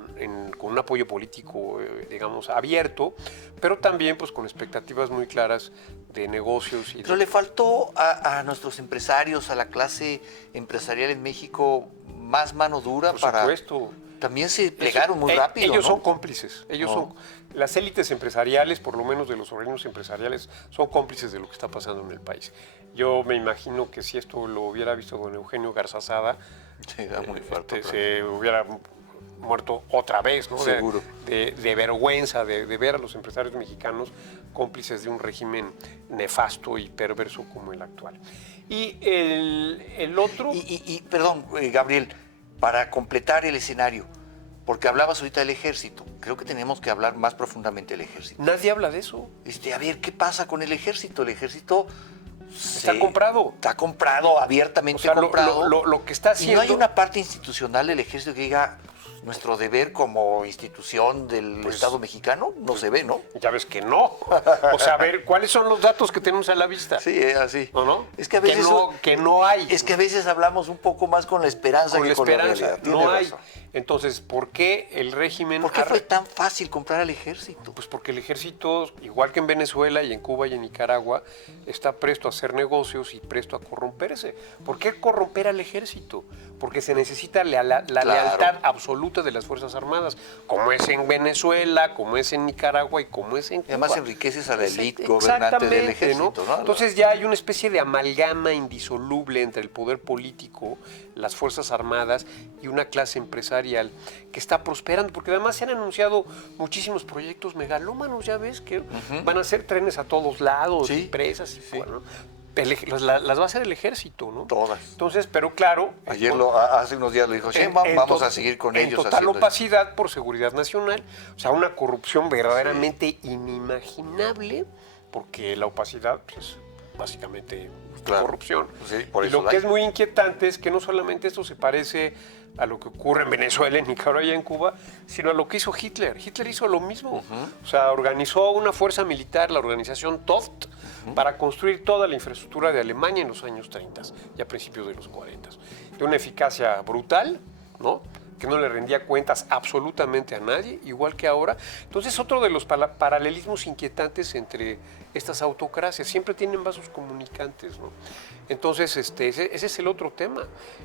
un apoyo político, digamos, abierto, pero también pues con expectativas muy claras de negocios. Pero le faltó a nuestros empresarios, a la clase empresarial en México, más mano dura Por para... supuesto. También se plegaron muy rápido, Ellos ¿no? son cómplices. Las élites empresariales, por lo menos de los organismos empresariales, son cómplices de lo que está pasando en el país. Yo me imagino que si esto lo hubiera visto don Eugenio Garzazada, Sí, era muy fuerte. se hubiera muerto otra vez, ¿no? Seguro. De vergüenza de ver a los empresarios mexicanos cómplices de un régimen nefasto y perverso como el actual. Y el otro... Perdón, Gabriel, para completar el escenario, porque hablabas ahorita del ejército, creo que tenemos que hablar más profundamente del ejército. Nadie habla de eso. A ver, ¿qué pasa con el ejército? El ejército... Está comprado. Está comprado, abiertamente comprado. Lo que está haciendo... Y no hay una parte institucional del ejército que diga, nuestro deber como institución del Estado mexicano, no se ve, ¿no? Ya ves que no. O sea, a ver, ¿cuáles son los datos que tenemos a la vista? Sí, es así. ¿No? Es que a veces... Que no hay. Es que a veces hablamos un poco más con la esperanza que con la realidad. No hay. Razón. Entonces, ¿por qué el régimen... ¿Por qué fue tan fácil comprar al ejército? Pues porque el ejército, igual que en Venezuela y en Cuba y en Nicaragua, está presto a hacer negocios y presto a corromperse. ¿Por qué corromper al ejército? Porque se necesita la lealtad absoluta de las Fuerzas Armadas, como es en Venezuela, como es en Nicaragua y como es en Cuba. Y además enriqueces a la élite gobernante del ejército, ¿no? Entonces ya hay una especie de amalgama indisoluble entre el poder político, las Fuerzas Armadas y una clase empresarial que está prosperando, porque además se han anunciado muchísimos proyectos megalómanos, ya ves, que van a hacer trenes a todos lados, empresas, y bueno, las va a hacer el ejército, ¿no? Todas. Entonces, pero claro... Hace unos días lo dijo Sheinbaum, vamos a seguir con ellos. En total opacidad por seguridad nacional, o sea, una corrupción verdaderamente inimaginable, porque la opacidad, pues, básicamente corrupción. Sí, por y eso lo que es muy inquietante es que no solamente esto se parece a lo que ocurre en Venezuela, en Nicaragua y en Cuba, sino a lo que hizo Hitler. Hitler hizo lo mismo. O sea, organizó una fuerza militar, la organización Todt, para construir toda la infraestructura de Alemania en los años 30 y a principios de los 40. De una eficacia brutal, ¿no? Que no le rendía cuentas absolutamente a nadie, igual que ahora. Entonces, otro de los paralelismos inquietantes entre estas autocracias. Siempre tienen vasos comunicantes, ¿no? Entonces, ese es el otro tema.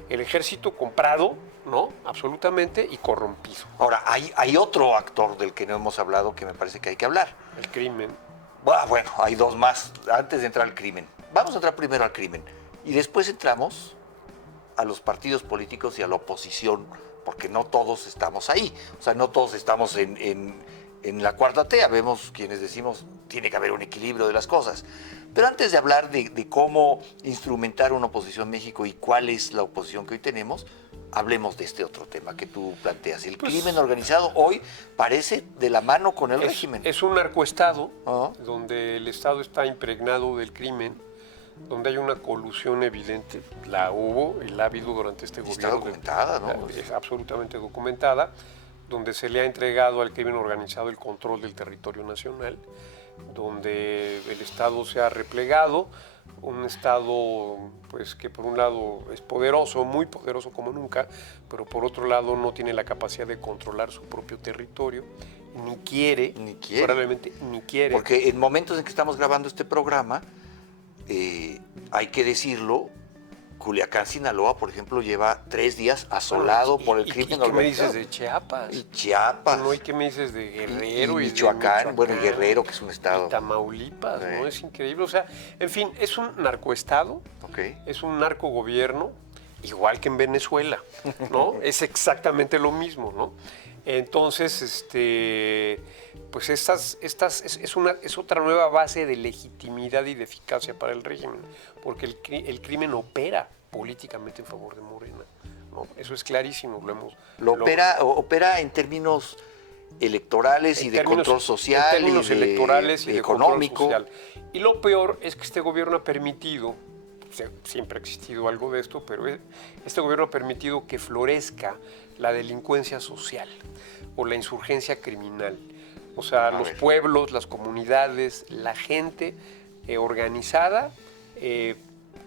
El ejército comprado, ¿no? Absolutamente, y corrompido. Ahora, hay otro actor del que no hemos hablado que me parece que hay que hablar. El crimen. Bueno, hay dos más antes de entrar al crimen. Vamos a entrar primero al crimen y después entramos a los partidos políticos y a la oposición, porque no todos estamos ahí. O sea, no todos estamos en en la cuarta T vemos quienes decimos tiene que haber un equilibrio de las cosas. Pero antes de hablar de cómo instrumentar una oposición en México y cuál es la oposición que hoy tenemos, hablemos de este otro tema que tú planteas. El crimen organizado hoy parece de la mano con el régimen. Es un narcoestado donde el Estado está impregnado del crimen, donde hay una colusión evidente, la hubo y la ha habido durante este gobierno. Está documentada, ¿no? Es absolutamente documentada, donde se le ha entregado al crimen organizado el control del territorio nacional, donde el Estado se ha replegado, un Estado pues que por un lado es poderoso, muy poderoso como nunca, pero por otro lado no tiene la capacidad de controlar su propio territorio, ni quiere. Probablemente ni quiere. Porque en momentos en que estamos grabando este programa, hay que decirlo, Culiacán, Sinaloa, por ejemplo, lleva 3 días asolado por el crimen organizado. ¿Y qué me dices de Chiapas? Y Chiapas. No, ¿y qué me dices de Guerrero? Y Michoacán, bueno, y Guerrero, que es un estado. Y Tamaulipas, ¿no? Es increíble. O sea, en fin, es un narcoestado, es un narcogobierno, igual que en Venezuela, ¿no? Es exactamente lo mismo, ¿no? Entonces, pues es otra nueva base de legitimidad y de eficacia para el régimen, porque el crimen opera políticamente en favor de Morena, ¿no? Eso es clarísimo, opera en términos electorales y de control social, en términos electorales y de económico. control social. Y lo peor es que este gobierno ha permitido, siempre ha existido algo de esto, pero este gobierno ha permitido que florezca la delincuencia social o la insurgencia criminal. O sea, los pueblos, las comunidades, la gente organizada,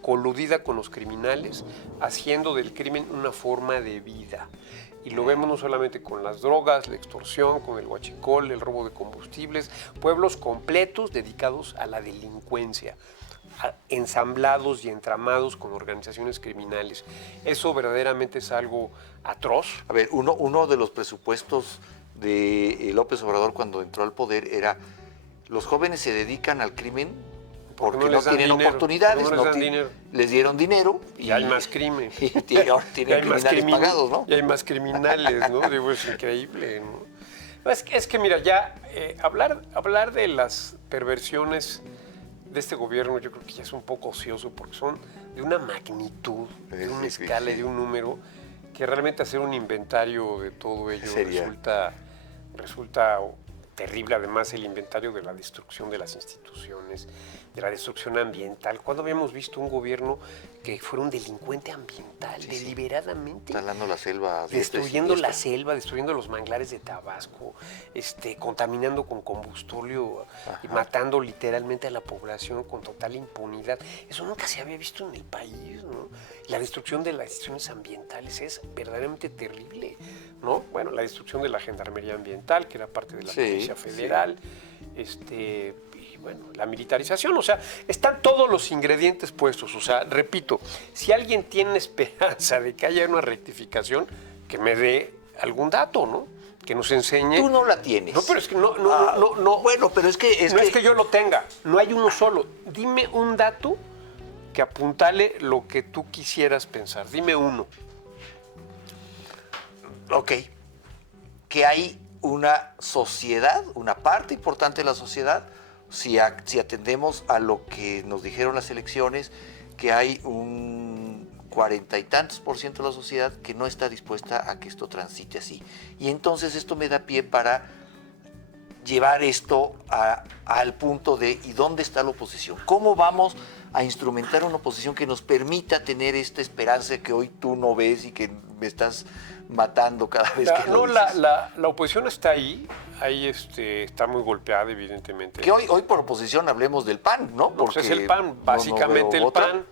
coludida con los criminales, haciendo del crimen una forma de vida. Y lo vemos no solamente con las drogas, la extorsión, con el huachicol, el robo de combustibles, pueblos completos dedicados a la delincuencia, ensamblados y entramados con organizaciones criminales. Eso verdaderamente es algo atroz. A ver, uno de los presupuestos de López Obrador cuando entró al poder era: los jóvenes se dedican al crimen porque no tienen oportunidades, les dieron dinero y hay más crimen. Y ahora tienen criminales pagados, ¿no? Y hay más criminales, ¿no? Digo, es increíble, ¿no? Es que mira, ya hablar de las perversiones de este gobierno yo creo que ya es un poco ocioso, porque son de una magnitud, de una escala y de un número que realmente hacer un inventario de todo ello resulta terrible. Además, el inventario de la destrucción de las instituciones, de la destrucción ambiental. ¿Cuándo habíamos visto un gobierno que fuera un delincuente ambiental, deliberadamente? Talando la selva. Destruyendo la selva, destruyendo los manglares de Tabasco, contaminando con combustóleo y matando literalmente a la población con total impunidad. Eso nunca se había visto en el país, ¿no? La destrucción de las instituciones ambientales es verdaderamente terrible, ¿no? Bueno, la destrucción de la Gendarmería Ambiental, que era parte de la Policía Federal, y bueno, la militarización, o sea, están todos los ingredientes puestos. O sea, repito, si alguien tiene esperanza de que haya una rectificación, que me dé algún dato, ¿no? Que nos enseñe. Tú no la tienes. No, pero es que no. Bueno, pero es que no es que yo lo tenga, no hay uno solo. Dime un dato que apuntale lo que tú quisieras pensar. Dime uno. Ok. Que hay una sociedad, una parte importante de la sociedad, si atendemos a lo que nos dijeron las elecciones, que hay un 40 y tantos % de la sociedad que no está dispuesta a que esto transite así. Y entonces esto me da pie para llevar esto al punto de ¿y dónde está la oposición? ¿Cómo vamos a instrumentar una oposición que nos permita tener esta esperanza que hoy tú no ves y que me estás matando cada vez que lo dices? La oposición está ahí está muy golpeada, evidentemente. Que hoy por oposición hablemos del PAN, ¿no? Porque pues es el PAN, básicamente el PAN.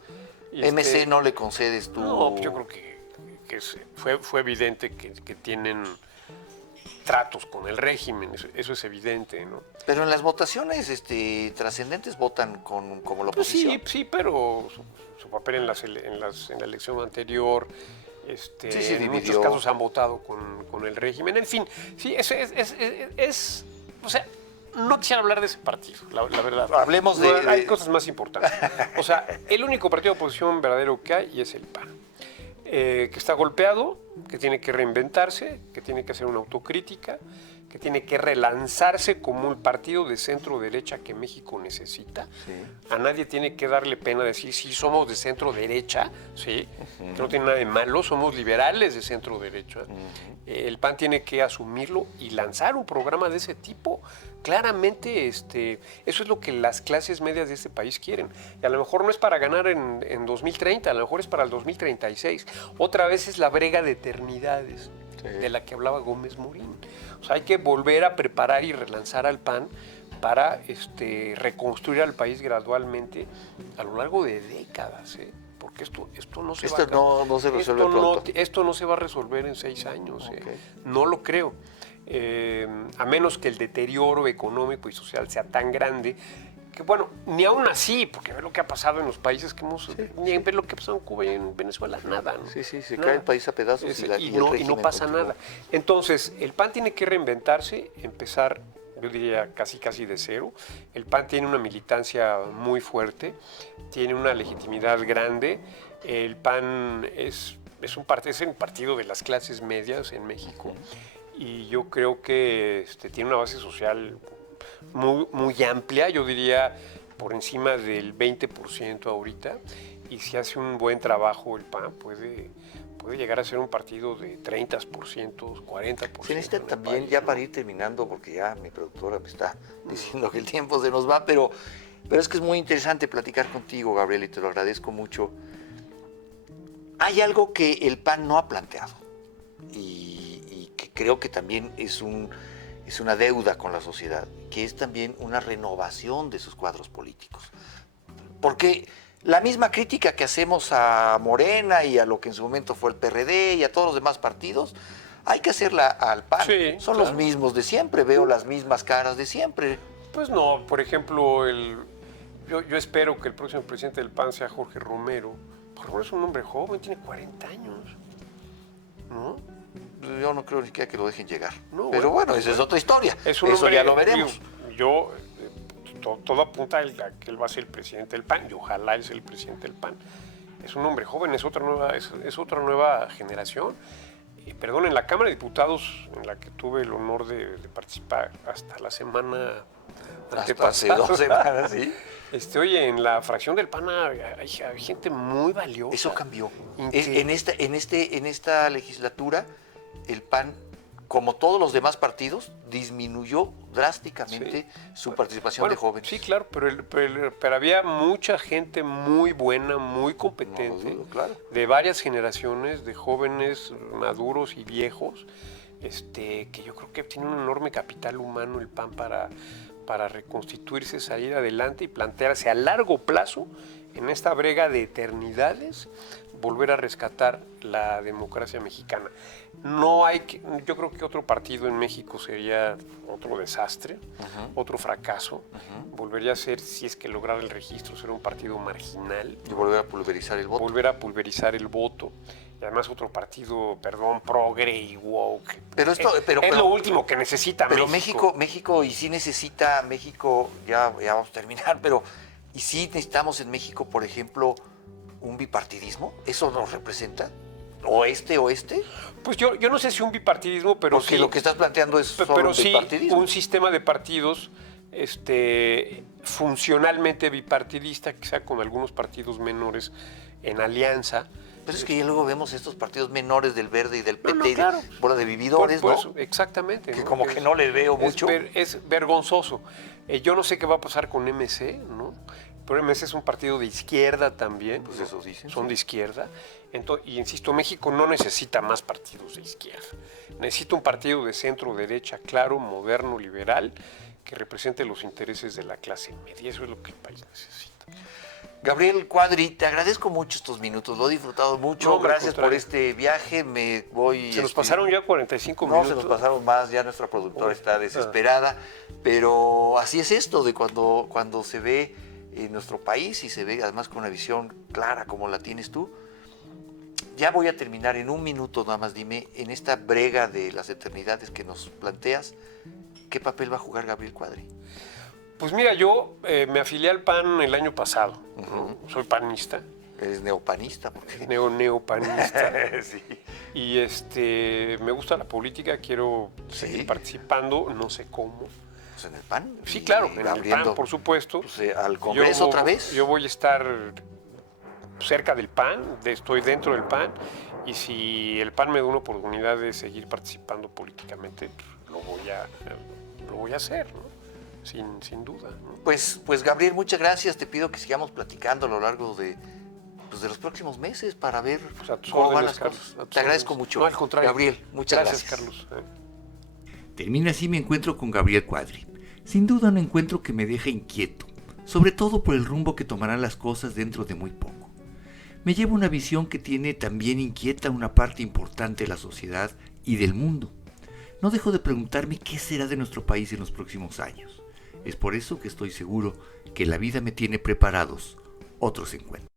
MC no le concedes tú. No, yo creo que fue evidente que tienen tratos con el régimen, eso es evidente, ¿no? Pero en las votaciones trascendentes votan como la oposición. Pues sí, pero su papel en la elección anterior, en muchos casos han votado con el régimen. En fin, sí, o sea, no quisiera hablar de ese partido, la verdad. Hablemos hay cosas más importantes. O sea, el único partido de oposición verdadero que hay es el PAN. Que está golpeado, que tiene que reinventarse, que tiene que hacer una autocrítica, que tiene que relanzarse como el partido de centro derecha que México necesita. A nadie tiene que darle pena decir, sí, somos de centro derecha, ¿sí? No tiene nada de malo, somos liberales de centro derecha. El PAN tiene que asumirlo y lanzar un programa de ese tipo. Claramente, eso es lo que las clases medias de este país quieren. Y a lo mejor no es para ganar en 2030, a lo mejor es para el 2036. Otra vez es la brega de eternidades de la que hablaba Gómez Morín. O sea, hay que volver a preparar y relanzar al PAN para reconstruir al país gradualmente a lo largo de décadas, porque esto no se va a no se resuelve pronto. Esto no se va a resolver en 6 años, no lo creo. A menos que el deterioro económico y social sea tan grande que, bueno, ni aún así, porque ve lo que ha pasado en los países que hemos, ni ve lo que ha pasado en Cuba y en Venezuela, nada, ¿no? Sí, se nada. cae el país a pedazos y no pasa nada. Entonces, el PAN tiene que reinventarse, empezar, yo diría, casi de cero. El PAN tiene una militancia muy fuerte, tiene una legitimidad grande. El PAN es un partido de las clases medias en México, y yo creo que tiene una base social muy amplia, yo diría por encima del 20% ahorita, y si hace un buen trabajo el PAN puede llegar a ser un partido de 30%, 40%. Se necesita también, país, ya ¿no? Para ir terminando, porque ya mi productora me está diciendo que el tiempo se nos va, pero es que es muy interesante platicar contigo, Gabriel, y te lo agradezco mucho. Hay algo que el PAN no ha planteado y que creo que también es una deuda con la sociedad, que es también una renovación de sus cuadros políticos. Porque la misma crítica que hacemos a Morena y a lo que en su momento fue el PRD y a todos los demás partidos, hay que hacerla al PAN. Sí, son claro. Los mismos de siempre, veo las mismas caras de siempre. Pues no, por ejemplo, yo espero que el próximo presidente del PAN sea Jorge Romero. Jorge Romero es un hombre joven, tiene 40 años, ¿no? Yo no creo ni siquiera que lo dejen llegar. No, pero bueno, esa es otra historia. Eso hombre, ya lo veremos. Todo apunta a que él va a ser el presidente del PAN, y ojalá él sea el presidente del PAN. Es un hombre joven, es otra nueva generación. Perdón, en la Cámara de Diputados, en la que tuve el honor de participar hasta la semana antepasada. Hace 2 semanas, ¿sí? Oye, en la fracción del PAN hay gente muy valiosa. Eso cambió. En esta legislatura, el PAN, como todos los demás partidos, disminuyó drásticamente su participación de jóvenes. Sí, claro, pero había mucha gente muy buena, muy competente, claro. De varias generaciones, de jóvenes maduros y viejos, que yo creo que tiene un enorme capital humano el PAN para reconstituirse, salir adelante y plantearse a largo plazo en esta brega de eternidades, volver a rescatar la democracia mexicana. Yo creo que otro partido en México sería otro desastre, otro fracaso. Volvería a ser, si es que lograra el registro, ser un partido marginal. Y volver a pulverizar el voto. Y además otro partido, progre y woke. Pero es lo último que necesita México. México, y sí necesita, ya vamos a terminar, pero y sí necesitamos en México, por ejemplo, un bipartidismo. ¿Eso nos representa? ¿Oeste? Pues yo no sé si un bipartidismo, pero porque sí, lo que estás planteando es solo pero un sí bipartidismo. Un sistema de partidos funcionalmente bipartidista, quizá con algunos partidos menores en alianza. Pero es que ya luego vemos estos partidos menores del Verde y del PT, claro. de vividores, ¿no? Exactamente. Que como que no les veo mucho. Es vergonzoso. Yo no sé qué va a pasar con MC, ¿no? Pero MC es un partido de izquierda también. Pues eso dicen. Son de izquierda. Y insisto, México no necesita más partidos de izquierda. Necesita un partido de centro-derecha, claro, moderno, liberal, que represente los intereses de la clase media. Eso es lo que el país necesita. Gabriel Cuadri, te agradezco mucho estos minutos, lo he disfrutado mucho, gracias por este viaje, me voy... Se nos pasaron ya 45 minutos. No, se nos pasaron más, ya nuestra productora está desesperada, pero así es esto de cuando se ve en nuestro país y se ve además con una visión clara como la tienes tú. Ya voy a terminar en un minuto, nada más dime, en esta brega de las eternidades que nos planteas, ¿qué papel va a jugar Gabriel Cuadri? Pues mira, yo me afilié al PAN el año pasado, ¿no? Soy panista, Eres neopanista, porque neopanista. sí. Y me gusta la política, quiero seguir participando, no sé cómo. Pues en el PAN. Sí, claro, en el PAN, por supuesto. Pues, al Congreso otra vez. Yo voy a estar cerca del PAN, estoy dentro del PAN, y si el PAN me da una oportunidad de seguir participando políticamente, lo voy a hacer, ¿no? Sin duda, ¿no? Pues Gabriel, muchas gracias. Te pido que sigamos platicando a lo largo de los próximos meses para ver cómo van las cosas. Te agradezco mucho. No, al contrario. Gabriel, muchas gracias. Carlos. Termina así mi encuentro con Gabriel Cuadri. Sin duda un encuentro que me deja inquieto, sobre todo por el rumbo que tomarán las cosas dentro de muy poco. Me lleva una visión que tiene también inquieta una parte importante de la sociedad y del mundo. No dejo de preguntarme qué será de nuestro país en los próximos años. Es por eso que estoy seguro que la vida me tiene preparados otros encuentros.